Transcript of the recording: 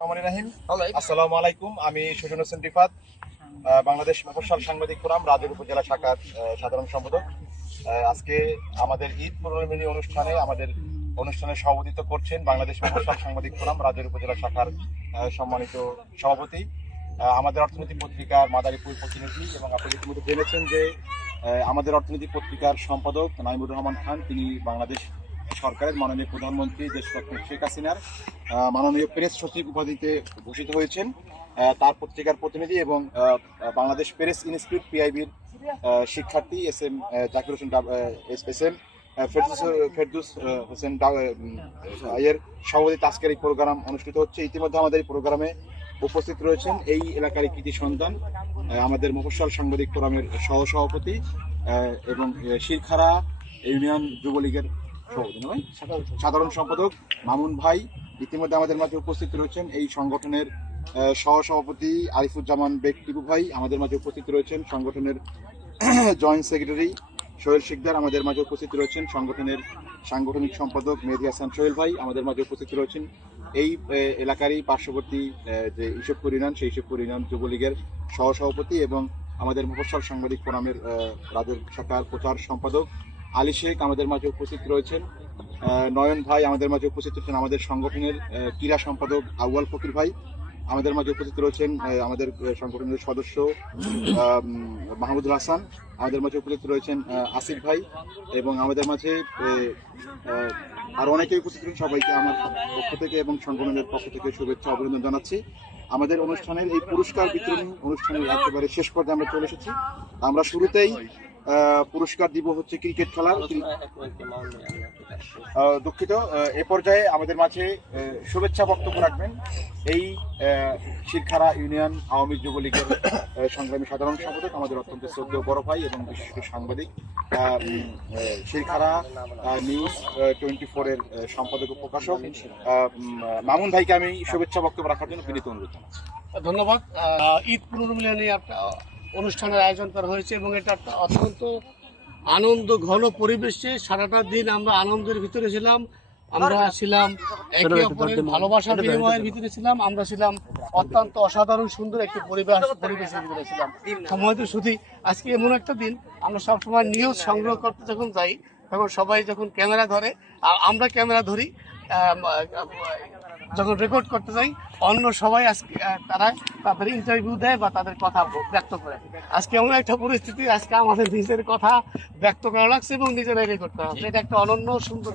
আসসালামু আলাইকুম। আমি সুজন হোসেন রিফাত, বাংলাদেশ মফস্বল সাংবাদিক ফোরাম রাজুর উপজেলা শাখার সাধারণ সম্পাদক। আজকে আমাদের ঈদ পুনর্মিলনী অনুষ্ঠানের সভাপতিত্ব করছেন বাংলাদেশ মফস্বল সাংবাদিক ফোরাম রাজুর উপজেলা শাখার সম্মানিত সভাপতি, আমাদের অর্থনীতি পত্রিকার মাদারীপুর প্রতিনিধি, এবং আপনি ইতিমধ্যে জেনেছেন যে আমাদের অর্থনীতি পত্রিকার সম্পাদক নাইমুর রহমান খান, তিনি বাংলাদেশ সরকারের মাননীয় প্রধানমন্ত্রী দেশরত্ন শেখ হাসিনার মাননীয় প্রেস সচিব উপাধিতে ভূষিত হয়েছেন। তার পত্রিকার প্রতিনিধি এবং বাংলাদেশ প্রেস ইনস্টিটিউট পিআইবির শিক্ষার্থী এস এম জাকির হোসেন ফেরদৌস হোসেন এর সভাপতিত্বে আজকের এই প্রোগ্রাম অনুষ্ঠিত হচ্ছে। ইতিমধ্যে আমাদের এই প্রোগ্রামে উপস্থিত রয়েছেন এই এলাকার কৃতি সন্তান, আমাদের মফস্বল সাংবাদিক ফোরামের সহসভাপতি এবং শিরখারা ইউনিয়ন যুবলীগের সাধারণ সম্পাদক মামুন ভাই। ইতিমধ্যে আমাদের মাঝে উপস্থিত রয়েছেন এই সংগঠনের সহসভাপতি আরিফুজ্জামান বেগ টিপু ভাই। আমাদের মাঝে উপস্থিত রয়েছেন সংগঠনের জয়েন্ট সেক্রেটারি সোহেল শিকদার। আমাদের মাঝে উপস্থিত রয়েছেন সংগঠনের সাংগঠনিক সম্পাদক মেহেদী হাসান সোহেল ভাই। আমাদের মাঝে উপস্থিত রয়েছেন এই এলাকারই পার্শ্ববর্তী যে ইসবপুর ইউনিয়ন, সেই ইসবপুর ইউনিয়ন যুবলীগের সহসভাপতি এবং আমাদের মফস্বল সাংবাদিক ফোরামের রাজুর শাখার প্রচার সম্পাদক আলী শেখ। আমাদের মাঝে উপস্থিত রয়েছেন নয়ন ভাই। আমাদের মাঝে উপস্থিত রয়েছেন আমাদের সংগঠনের ক্রীড়া সম্পাদক আউয়াল ফকির ভাই। আমাদের মাঝে উপস্থিত রয়েছেন আমাদের সংগঠনের সদস্য মাহমুদুল হাসান। আমাদের মাঝে উপস্থিত রয়েছেন আসিফ ভাই এবং আমাদের মাঝে আরো অনেকেই উপস্থিত রয়েছেন। সবাইকে আমার পক্ষ থেকে এবং সংগঠনের পক্ষ থেকে শুভেচ্ছা অভিনন্দন জানাচ্ছি। আমাদের অনুষ্ঠানের এই পুরস্কার বিতরণী অনুষ্ঠানের একেবারে শেষ পর্যায়ে আমরা চলে এসেছি। আমরা শুরুতেই পুরস্কার দিব হচ্ছে ক্রিকেট খেলার। দুঃখিত, এ পর্যায়ে আমাদের মাঝে শুভেচ্ছা বক্তব্য রাখবেন এই শিরখারা ইউনিয়ন আওয়ামী যুবলীগের সংগ্রামী সাধারণ সম্পাদক, আমাদের অত্যন্ত শ্রদ্ধেয় বড় ভাই এবং বিশিষ্ট সাংবাদিক, শিরখারা নিউজ 24 এর সম্পাদক ও প্রকাশক মামুন ভাইকে আমি শুভেচ্ছা বক্তব্য রাখার জন্য বিনীত অনুরোধ জানাচ্ছি। ধন্যবাদ। ঈদ পুনর্মিলনী অনুষ্ঠানের আয়োজন করা হয়েছে এবং এটা একটা অত্যন্ত আনন্দ ঘন পরিবেশে সারাটা দিন আমরা আনন্দের ভিতরে ছিলাম। আমরা ছিলাম একে অপরের ভালোবাসার বিনিময়ের ভিতরে ছিলাম। আমরা ছিলাম অত্যন্ত অসাধারণ সুন্দর একটি পরিবেশের ভিতরে ছিলাম। সময় তো শুধু আজকে এমন একটা দিন, আমরা সবসময় নিউজ সংগ্রহ করতে যখন যাই তখন সবাই যখন ক্যামেরা ধরে আর আমরা ক্যামেরা ধরি, যখন রেকর্ড করতে যাই অন্য সবাই আজকে তারা তাদের ইন্টারভিউ দেয় বা তাদের কথা ব্যক্ত করে। আজকে এমন একটা পরিস্থিতি, আজকে আমাদের নিজের কথা ব্যক্ত করা লাগছে এবং নিজেরাই রেকর্ড করা হচ্ছে। এটা একটা অনন্য সুন্দর